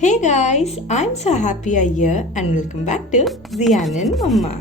Hey guys, I'm so happy you're here and welcome back to Ziyanandmama.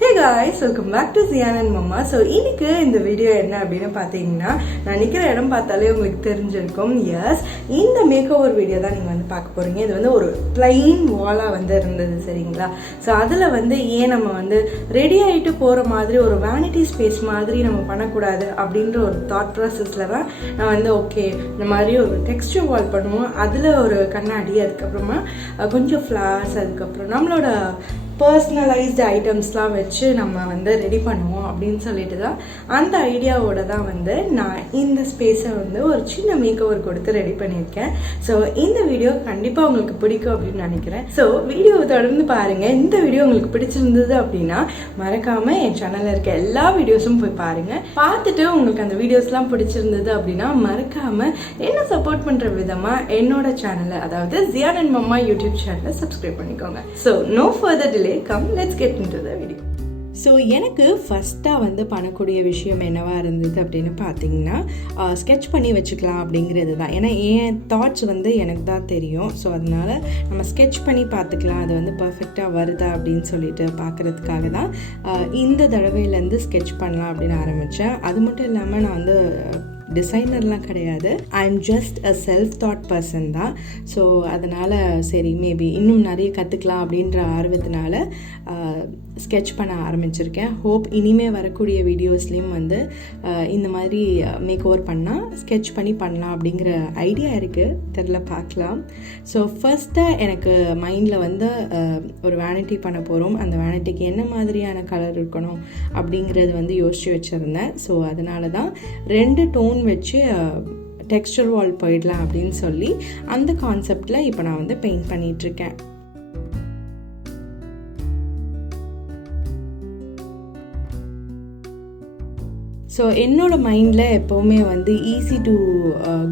Hey guys, welcome back to Ziyanandmama. So இன்னைக்கு இந்த video என்ன அப்படின்னு பார்த்தீங்கன்னா, நான் நிற்கிற இடம் பார்த்தாலே உங்களுக்கு தெரிஞ்சிருக்கும். எஸ், இந்த மேக் ஓவர் வீடியோ தான் நீங்கள் வந்து பார்க்க போகிறீங்க. இது வந்து ஒரு பிளைன் வாலாக வந்து இருந்தது, சரிங்களா? ஸோ அதில் வந்து ஏன் நம்ம வந்து ரெடி ஆகிட்டு போகிற மாதிரி ஒரு வேனிட்டி ஸ்பேஸ் மாதிரி நம்ம பண்ணக்கூடாது அப்படின்ற ஒரு தாட் ப்ராசஸில் தான் நான் வந்து ஓகே இந்த மாதிரி ஒரு டெக்ஸ்டர் வால் பண்ணுவோம். அதில் ஒரு கண்ணாடி, அதுக்கப்புறமா கொஞ்சம் ஃப்ளார்ஸ், அதுக்கப்புறம் நம்மளோட பர்சனலைஸ்டு ஐட்டம்ஸ்லாம் வச்சு நம்ம வந்து ரெடி பண்ணுவோம் அப்படின்னு சொல்லிட்டு தான் அந்த ஐடியாவோட தான் வந்து நான் இந்த ஸ்பேஸை வந்து ஒரு சின்ன மேக் ஓவர் கொடுத்து ரெடி பண்ணியிருக்கேன். ஸோ இந்த வீடியோ கண்டிப்பாக உங்களுக்கு பிடிக்கும் அப்படின்னு நினைக்கிறேன். ஸோ வீடியோவை தொடர்ந்து பாருங்கள். இந்த வீடியோ உங்களுக்கு பிடிச்சிருந்தது அப்படின்னா மறக்காமல் என் சேனலில் இருக்க எல்லா வீடியோஸும் போய் பாருங்கள். பார்த்துட்டு உங்களுக்கு அந்த வீடியோஸ்லாம் பிடிச்சிருந்தது அப்படின்னா மறக்காமல் என்ன சப்போர்ட் பண்ணுற விதமாக என்னோட சேனலை, அதாவது Ziyanandmama யூடியூப் சேனலை சப்ஸ்கிரைப் பண்ணிக்கோங்க. So no further delay, come let's get into the video. ஸோ எனக்கு ஃபஸ்ட்டாக வந்து பண்ணக்கூடிய விஷயம் என்னவாக இருந்தது அப்படின்னு பார்த்தீங்கன்னா, ஸ்கெட்ச் பண்ணி வச்சுக்கலாம் அப்படிங்கிறது தான். ஏன்னா என் தாட்ஸ் வந்து எனக்கு தான் தெரியும். ஸோ அதனால் நம்ம ஸ்கெட்ச் பண்ணி பார்த்துக்கலாம், அது வந்து பர்ஃபெக்டாக வருதா அப்படின்னு சொல்லிட்டு பார்க்குறதுக்காக தான் இந்த தடவையிலேருந்து ஸ்கெட்ச் பண்ணலாம் அப்படின்னு ஆரம்பித்தேன். அது மட்டும் இல்லாமல் நான் வந்து டிசைனர்லாம் கிடையாது. I am just a self thought person தான். ஸோ அதனால் சரி மேபி இன்னும் நிறைய கற்றுக்கலாம் அப்படின்ற ஆர்வத்தினால ஸ்கெட்ச் பண்ண ஆரம்பிச்சிருக்கேன். ஹோப் இனிமேல் வரக்கூடிய வீடியோஸ்லேயும் வந்து இந்த மாதிரி மேக் ஓவர் பண்ணால் ஸ்கெட்ச் பண்ணி பண்ணலாம் அப்படிங்கிற ஐடியா இருக்குது. தெரில, பார்க்கலாம். ஸோ ஃபர்ஸ்ட்டாக எனக்கு மைண்டில் வந்து ஒரு வேனிட்டி பண்ண போகிறோம். அந்த வேனிட்டிக்கு என்ன மாதிரியான கலர் இருக்கணும் அப்படிங்கிறது வந்து யோசித்து வச்சுருந்தேன். ஸோ அதனால தான் 2 டோன் வச்சு டெக்ஸ்டர் வால் போயிடலாம் அப்படின்னு சொல்லி அந்த கான்செப்டில் இப்போ நான் வந்து பெயிண்ட் பண்ணிகிட்ருக்கேன். ஸோ என்னோடய மைண்டில் எப்போவுமே வந்து ஈஸி டு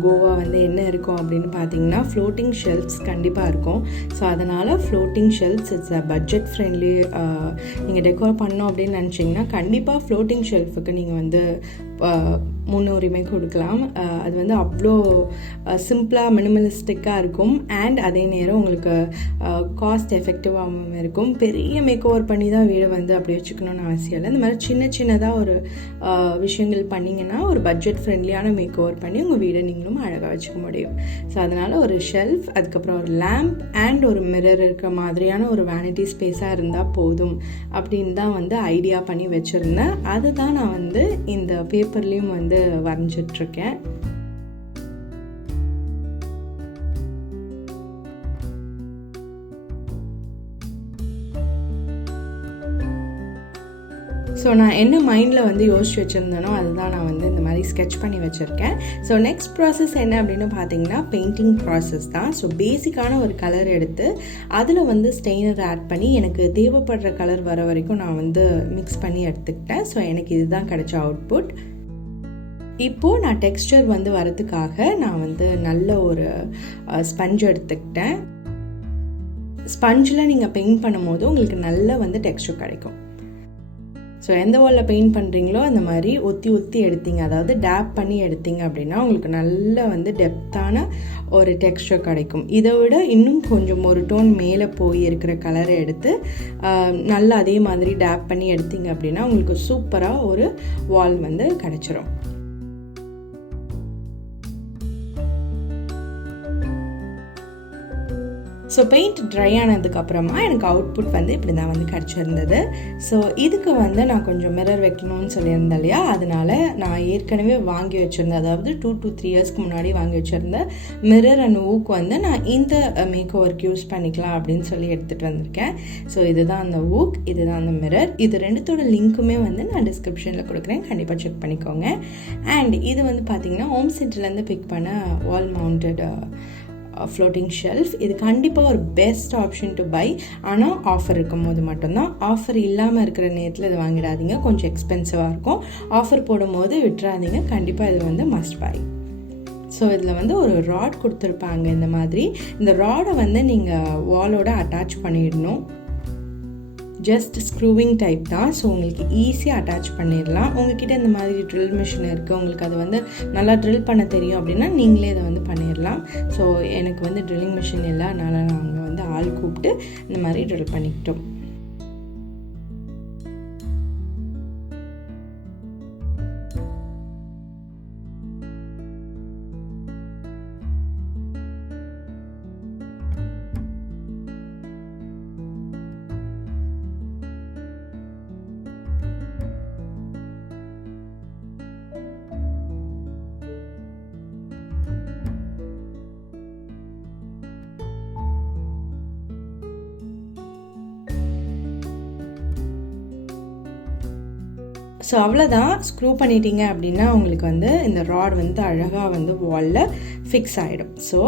கோவா வந்து என்ன இருக்கும் அப்படின்னு பார்த்தீங்கன்னா, ஃப்ளோட்டிங் ஷெல்ஃப்ஸ் கண்டிப்பாக இருக்கும். ஸோ அதனால் floating shelves it's a budget friendly. நீங்கள் டெக்கோர் பண்ணோம் அப்படின்னு நினச்சிங்கன்னா கண்டிப்பாக ஃப்ளோட்டிங் ஷெல்ஃபுக்கு நீங்கள் வந்து முன்னுரிமை கொடுக்கலாம். அது வந்து அவ்வளோ சிம்பிளாக மினிமலிஸ்டிக்காக இருக்கும். அண்ட் அதே நேரம் உங்களுக்கு காஸ்ட் எஃபெக்டிவாகவும் இருக்கும். பெரிய மேக் ஓவர் பண்ணி தான் வீடு வந்து அப்படி வச்சுக்கணும்னு அவசியம் இல்லை. இந்த மாதிரி சின்னதாக ஒரு விஷயங்கள் பண்ணிங்கன்னா ஒரு பட்ஜெட் ஃப்ரெண்ட்லியான மேக் ஓவர் பண்ணி உங்கள் வீடை நீங்களும் அழகாக வச்சுக்க முடியும். ஸோ அதனால் ஒரு ஷெல்ஃப், அதுக்கப்புறம் ஒரு லேம்ப் அண்ட் ஒரு மிரர் இருக்க மாதிரியான ஒரு வேனிட்டி ஸ்பேஸாக இருந்தால் போதும் அப்படின்னு தான் வந்து ஐடியா பண்ணி வச்சுருந்தேன். அதுதான் நான் வந்து இந்த பேப்பர்லேயும் வந்து வரைஞ்சிட்ருக்கேன். ஸோ நான் என்ன மைண்டில் வந்து யோசிச்சு வச்சுருந்தேனோ அதுதான் நான் வந்து இந்த மாதிரி ஸ்கெட்ச் பண்ணி வச்சுருக்கேன். ஸோ நெக்ஸ்ட் ப்ராசஸ் என்ன அப்படின்னு பார்த்தீங்கன்னா, பெயிண்டிங் ப்ராசஸ் தான். ஸோ பேசிக்கான ஒரு கலர் எடுத்து அதில் வந்து ஸ்டெயினர் ஆட் பண்ணி எனக்கு தேவைப்படுற கலர் வர வரைக்கும் நான் வந்து மிக்ஸ் பண்ணி எடுத்துக்கிட்டேன். ஸோ எனக்கு இதுதான் கிடைச்ச அவுட்புட். இப்போது நான் டெக்ஸ்டர் வந்து வரதுக்காக நான் வந்து நல்ல ஒரு ஸ்பஞ்ச் எடுத்துக்கிட்டேன். ஸ்பஞ்சில் நீங்கள் பெயிண்ட் பண்ணும்போது உங்களுக்கு நல்ல வந்து டெக்ஸ்டர் கிடைக்கும். ஸோ எந்த வாலில் பெயிண்ட் பண்ணுறீங்களோ அந்த மாதிரி ஒத்தி எடுத்தீங்க, அதாவது டேப் பண்ணி எடுத்தீங்க அப்படின்னா உங்களுக்கு நல்ல வந்து டெப்த்தான ஒரு டெக்ஸ்டர் கிடைக்கும். இதை விட இன்னும் கொஞ்சம் ஒரு டோன் மேலே போய் இருக்கிற கலரை எடுத்து நல்லா அதே மாதிரி டேப் பண்ணி எடுத்தீங்க அப்படின்னா உங்களுக்கு சூப்பராக ஒரு வால் வந்து கிடச்சிரும். ஸோ பெயிண்ட் ட்ரை ஆனதுக்கப்புறமா எனக்கு அவுட்புட் வந்து இப்படி தான் வந்து கிடச்சிருந்தது. ஸோ இதுக்கு வந்து நான் கொஞ்சம் மிரர் வைக்கணும்னு சொல்லியிருந்தேன் இல்லையா, அதனால் நான் ஏற்கனவே வாங்கி வச்சுருந்தேன், அதாவது 2 to 3 இயர்ஸ்க்கு முன்னாடி வாங்கி வச்சுருந்தேன் மிரர் அண்ட் ஊக் வந்து நான் இந்த மேக் ஓவருக்கு யூஸ் பண்ணிக்கலாம் அப்படின்னு சொல்லி எடுத்துகிட்டு வந்திருக்கேன். ஸோ இதுதான் அந்த ஊக், இதுதான் அந்த மிரர். இது ரெண்டுத்தோட லிங்க்குமே வந்து நான் டிஸ்கிரிப்ஷனில் கொடுக்குறேன், கண்டிப்பாக செக் பண்ணிக்கோங்க. அண்ட் இது வந்து பார்த்திங்கன்னா ஹோம் சென்டர்லேருந்து பிக் பண்ண வால் மவுண்டட் ஃப்ளோட்டிங் ஷெல்ஃப். இது கண்டிப்பாக ஒரு பெஸ்ட் ஆப்ஷன் டு பை. ஆனால் ஆஃபர் இருக்கும் போது மட்டும்தான். ஆஃபர் இல்லாமல் இருக்கிற நேரத்தில் இது வாங்கிடாதீங்க, கொஞ்சம் எக்ஸ்பென்சிவாக இருக்கும். ஆஃபர் போடும்போது விட்டுறாதீங்க, கண்டிப்பாக இது வந்து மஸ்ட் பை. ஸோ இதில் வந்து ஒரு ராட் கொடுத்துருப்பாங்க இந்த மாதிரி. இந்த ராடை வந்து நீங்கள் வாலோட அட்டாச் பண்ணிடணும். ஜஸ்ட் ஸ்க்ரூவிங் டைப் தான். ஸோ உங்களுக்கு ஈஸியாக அட்டாச் பண்ணிடலாம். உங்ககிட்ட இந்த மாதிரி ட்ரில் மிஷின் இருக்குது, உங்களுக்கு அது வந்து நல்லா ட்ரில் பண்ண தெரியும் அப்படின்னா நீங்களே இதை வந்து பண்ணிடலாம். ஸோ எனக்கு வந்து ட்ரில்லிங் மிஷின் இல்லை, அதனால் நாங்கள் வந்து ஆள் கூப்பிட்டு இந்த மாதிரி ட்ரில் பண்ணிக்கிட்டோம். ஸோ அவ்வளோதான். ஸ்க்ரூ பண்ணிட்டீங்க அப்படின்னா உங்களுக்கு வந்து இந்த ராட் வந்து அழகாக வந்து வாலில் ஃபிக்ஸ் ஆகிடும். ஸோ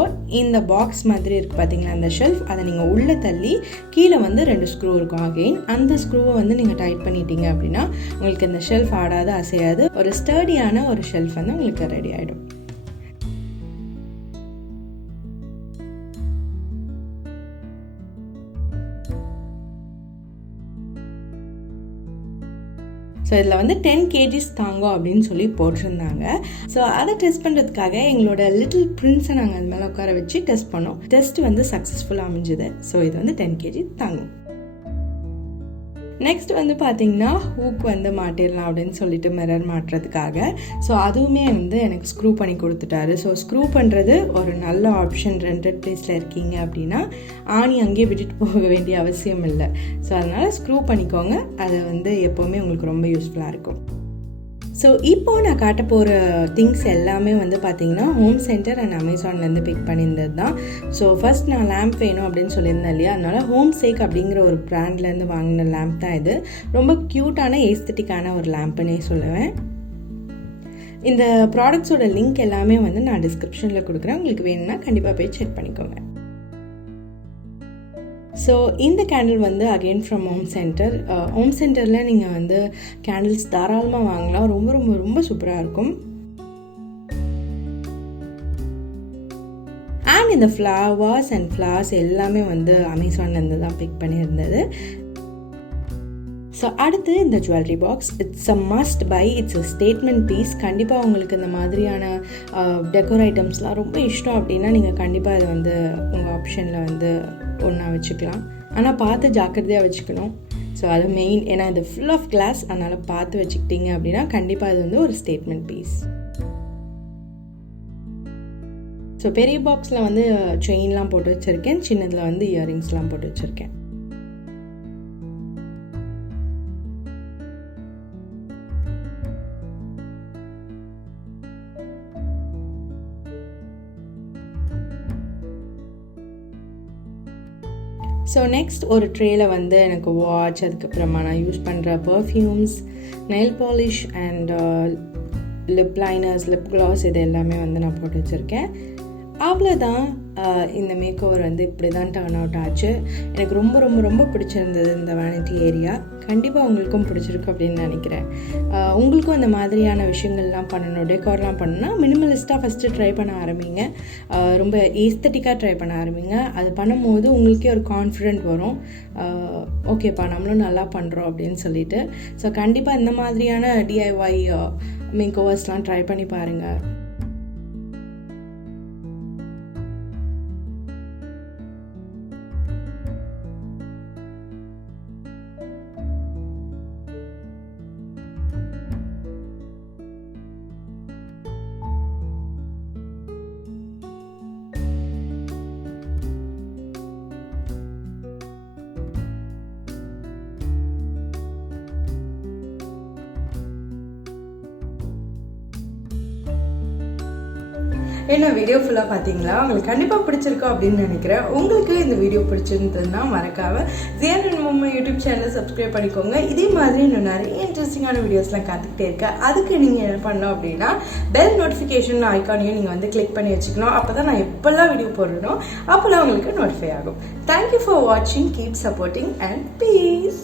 இந்த பாக்ஸ் மாதிரி இருக்குது பார்த்தீங்களா, அந்த ஷெல்ஃப், அதை நீங்கள் உள்ளே தள்ளி கீழே வந்து 2 ஸ்க்ரூ இருக்கும். அகெயின் அந்த ஸ்க்ரூவை வந்து நீங்கள் டைட் பண்ணிட்டீங்க அப்படின்னா உங்களுக்கு இந்த ஷெல்ஃப் ஆடாது, அசையாது. ஒரு ஸ்டர்டியான ஒரு ஷெல்ஃப் வந்து உங்களுக்கு ரெடி ஆகிடும். ஸோ இதில் வந்து 10 kgs தாங்கும் அப்படின்னு சொல்லி போட்டிருந்தாங்க. ஸோ அதை டெஸ்ட் பண்ணுறதுக்காக எங்களோட லிட்டில் பிரின்ஸை நாங்கள் அது மேலே உட்கார வச்சு டெஸ்ட் பண்ணோம். டெஸ்ட் வந்து சக்ஸஸ்ஃபுல்லாக அமைஞ்சுது. ஸோ இது வந்து 10 kg தாங்கும். நெக்ஸ்ட் வந்து பார்த்திங்கன்னா ஹூக் வந்து மாட்டிடலாம் அப்படின்னு சொல்லிட்டு மிரர் மாட்டுறதுக்காக. ஸோ அதுவுமே வந்து எனக்கு ஸ்க்ரூ பண்ணி கொடுத்துட்டாரு. ஸோ ஸ்க்ரூ பண்ணுறது ஒரு நல்ல ஆப்ஷன். ரெண்டட் பிளேஸில் இருக்கீங்க அப்படின்னா ஆணி அங்கேயே விட்டுட்டு போக வேண்டிய அவசியம் இல்லை. ஸோ அதனால் ஸ்க்ரூ பண்ணிக்கோங்க, அது வந்து எப்போவுமே உங்களுக்கு ரொம்ப யூஸ்ஃபுல்லாக இருக்கும். ஸோ இப்போது நான் காட்ட போகிற திங்ஸ் எல்லாமே வந்து பார்த்திங்கன்னா ஹோம் சென்டர் அண்ட் அமேசான்லேருந்து பிக் பண்ணியிருந்தது தான். ஸோ ஃபர்ஸ்ட் நான் லேம்ப் வேணும் அப்படின்னு சொல்லியிருந்தேன் இல்லையா, அதனால் ஹோம்சேக் அப்படிங்கிற ஒரு ப்ராண்ட்லேருந்து வாங்கின லேம்ப் தான் இது. ரொம்ப க்யூட்டான ஏஸ்தட்டிக்கான ஒரு லேம்ப்புன்னே சொல்லுவேன். இந்த ப்ராடக்ட்ஸோட லிங்க் எல்லாமே வந்து நான் டிஸ்கிரிப்ஷனில் கொடுக்குறேன், உங்களுக்கு வேணும்னா கண்டிப்பாக போய் செக் பண்ணிக்கோங்க. ஸோ இந்த கேண்டில் வந்து again from home centre. Home சென்டரில் நீங்கள் வந்து கேண்டில்ஸ் தாராளமாக வாங்கலாம், ரொம்ப ரொம்ப ரொம்ப சூப்பராக இருக்கும். அண்ட் இந்த ஃப்ளவர்ஸ் அண்ட் ஃப்ளார்ஸ் எல்லாமே வந்து அமேசான்லேருந்து தான் பிக் பண்ணியிருந்தது. ஸோ அடுத்து இந்த jewellery box, it's a must buy. It's a statement piece. கண்டிப்பாக உங்களுக்கு இந்த மாதிரியான டெக்கோர் ஐட்டம்ஸ்லாம் ரொம்ப இஷ்டம் அப்படின்னா நீங்கள் கண்டிப்பாக இது வந்து உங்கள் ஆப்ஷனில் வந்து ஒன்றா வச்சுக்கலாம். ஆனால் பார்த்து ஜாக்கிரதையாக வச்சுக்கணும். ஸோ அது மெயின். ஏன்னா இது ஃபுல் ஆஃப் கிளாஸ், அதனால் பார்த்து வச்சுக்கிட்டீங்க அப்படின்னா கண்டிப்பாக இது வந்து ஒரு ஸ்டேட்மெண்ட் பீஸ். ஸோ பெரிய பாக்ஸில் வந்து செயின்லாம் போட்டு வச்சுருக்கேன், சின்னதில் வந்து இயரிங்ஸ்லாம் போட்டு வச்சுருக்கேன். ஸோ நெக்ஸ்ட் ஒரு ட்ரேயில் வந்து எனக்கு வாட்ச், அதுக்கப்புறமா நான் யூஸ் பண்ணுற perfumes, nail polish and lip liners, lip gloss, இது எல்லாமே வந்து நான் போட்டு வச்சுருக்கேன். அவ்வளோதான். இந்த மேக் ஓவர் வந்து இப்படி தான் டர்ன் அவுட் ஆச்சு. எனக்கு ரொம்ப ரொம்ப ரொம்ப பிடிச்சிருந்தது இந்த வேனிட்டி ஏரியா. கண்டிப்பாக உங்களுக்கும் பிடிச்சிருக்கு அப்படின்னு நினைக்கிறேன். உங்களுக்கும் இந்த மாதிரியான விஷயங்கள்லாம் பண்ணணும், டெக்கார்லாம் பண்ணணும்னா மினிமலிஸ்ட்டாக ஃபஸ்ட்டு ட்ரை பண்ண ஆரம்பிங்க. ரொம்ப ஏஸ்தட்டிக்காக ட்ரை பண்ண ஆரம்பிங்க. அது பண்ணும்போது உங்களுக்கே ஒரு கான்ஃபிடென்ட் வரும், ஓகேப்பா நம்மளும் நல்லா பண்ணுறோம் அப்படின்னு சொல்லிட்டு. ஸோ கண்டிப்பாக இந்த மாதிரியான டிஐஒய் மேக் ஓவர்ஸ்லாம் ட்ரை பண்ணி பாருங்கள். என்ன வீடியோ ஃபுல்லாக பார்த்தீங்களா? உங்களுக்கு கண்டிப்பாக பிடிச்சிருக்கோம் அப்படின்னு நினைக்கிறேன். உங்களுக்கு இந்த வீடியோ பிடிச்சிருந்ததுன்னா மறக்காம ஜியானன்மம்மா யூடியூப் சேனலை சப்ஸ்கிரைப் பண்ணிக்கோங்க. இதே மாதிரி இன்னும் நிறைய இன்ட்ரெஸ்டிங்கான வீடியோஸ்லாம் காத்துக்கிட்டே இருக்கேன். அதுக்கு நீங்கள் என்ன பண்ணணும் அப்படின்னா பெல் நோட்டிஃபிகேஷன் ஐக்கானையும் நீங்கள் வந்து கிளிக் பண்ணி வச்சுக்கணும். அப்போ தான் நான் எப்போல்லாம் வீடியோ போடுறேனோ அப்போல்லாம் உங்களுக்கு நோட்டிஃபை ஆகும். தேங்க்யூ ஃபார் வாட்சிங். Keep supporting and piece.